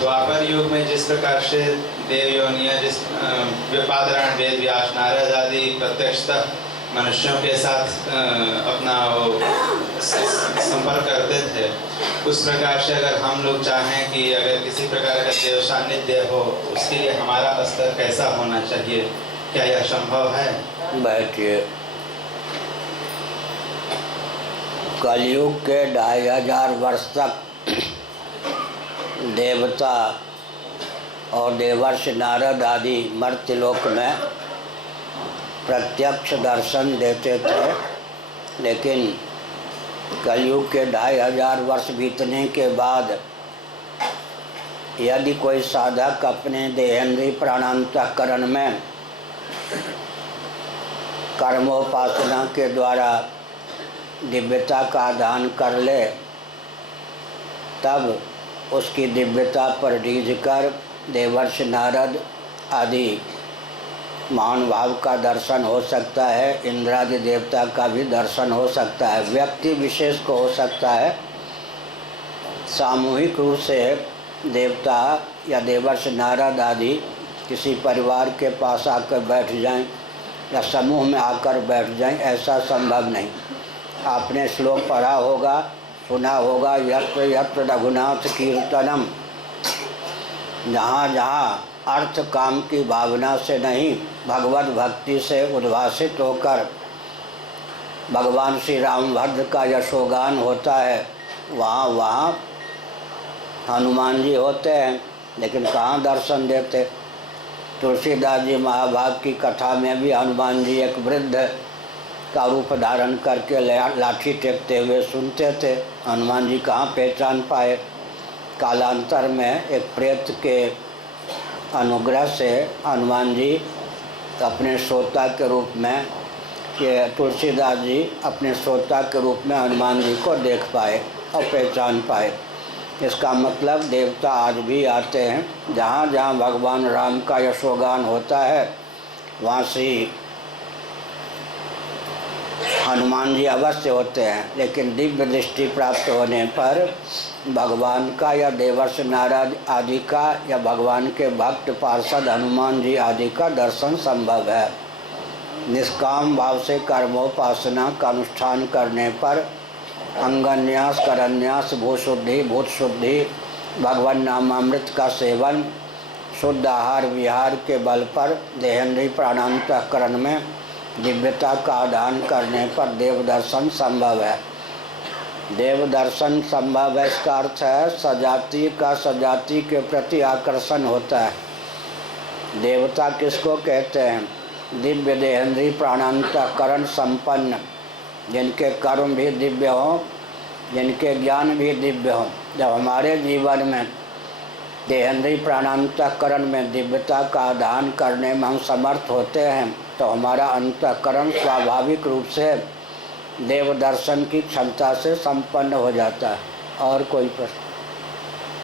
द्वापर युग में जिस प्रकार से देव योनियाँ जिस व्यापादरण वेद व्यास नारद आदि प्रत्यक्षतः मनुष्यों के साथ अपना वो संपर्क करते थे, उस प्रकार से अगर हम लोग चाहें कि अगर किसी प्रकार का देव सानिध्य हो, उसके लिए हमारा स्तर कैसा होना चाहिए, क्या यह संभव है? बैठिए। कलयुग के 2500 वर्ष तक देवता और देवर्षि नारद आदि मर्त्यलोक में प्रत्यक्ष दर्शन देते थे, लेकिन कलयुग के 2500 वर्ष बीतने के बाद यदि कोई साधक अपने देहेंद्रीय प्राणांतःकरण में कर्मोपासना के द्वारा दिव्यता का दान कर ले, तब उसकी दिव्यता पर रीझकर देवर्षि नारद आदि महानुभाव का दर्शन हो सकता है, इंद्रादि देवता का भी दर्शन हो सकता है, व्यक्ति विशेष को हो सकता है। सामूहिक रूप से देवता या देवर्षि नारद आदि किसी परिवार के पास आकर बैठ जाएं या समूह में आकर बैठ जाएं, ऐसा संभव नहीं। आपने श्लोक पढ़ा होगा, सुना होगा, यत्र यत्र रघुनाथ कीर्तनम, जहाँ जहाँ अर्थ काम की भावना से नहीं, भगवत भक्ति से उद्भासित होकर भगवान श्री रामभद्र का यशोगान होता है, वहाँ वहाँ हनुमान जी होते हैं, लेकिन कहाँ दर्शन देते। तुलसीदास जी महाभारत की कथा में भी हनुमान जी एक वृद्ध का रूप धारण करके लाठी टेकते हुए सुनते थे। हनुमान जी कहाँ पहचान पाए। कालांतर में एक प्रेत के अनुग्रह से हनुमान जी अपने श्रोता के रूप में, कि तुलसीदास जी अपने श्रोता के रूप में हनुमान जी को देख पाए और पहचान पाए। इसका मतलब देवता आज भी आते हैं, जहाँ जहाँ भगवान राम का यशोगान होता है वहाँ से हनुमान जी अवश्य होते हैं, लेकिन दिव्य दृष्टि प्राप्त होने पर भगवान का या देवर्षि नारद आदि का या भगवान के भक्त पार्षद हनुमान जी आदि का दर्शन संभव है। निष्काम भाव से कर्मोपासना का अनुष्ठान करने पर अंगन्यास, करन्यास, भूशुद्धि, भूत शुद्धि, भगवान नामामृत का सेवन, शुद्ध आहार विहार के बल पर देहेंद्रीय प्राणांतःकरण में दिव्यता का दान करने पर देव दर्शन संभव है। देव दर्शन संभव है, इसका अर्थ है सजाति का सजाति के प्रति आकर्षण होता है। देवता किसको कहते हैं? दिव्य देहेंद्रीय प्राणांतःकरण संपन्न, जिनके कर्म भी दिव्य हों, जिनके ज्ञान भी दिव्य हों। जब हमारे जीवन में देहेंद्रीय प्राणांतःकरण में दिव्यता का दान करने में हम समर्थ होते हैं, तो हमारा अंतःकरण स्वाभाविक रूप से देव दर्शन की क्षमता से संपन्न हो जाता है। और कोई प्रश्न?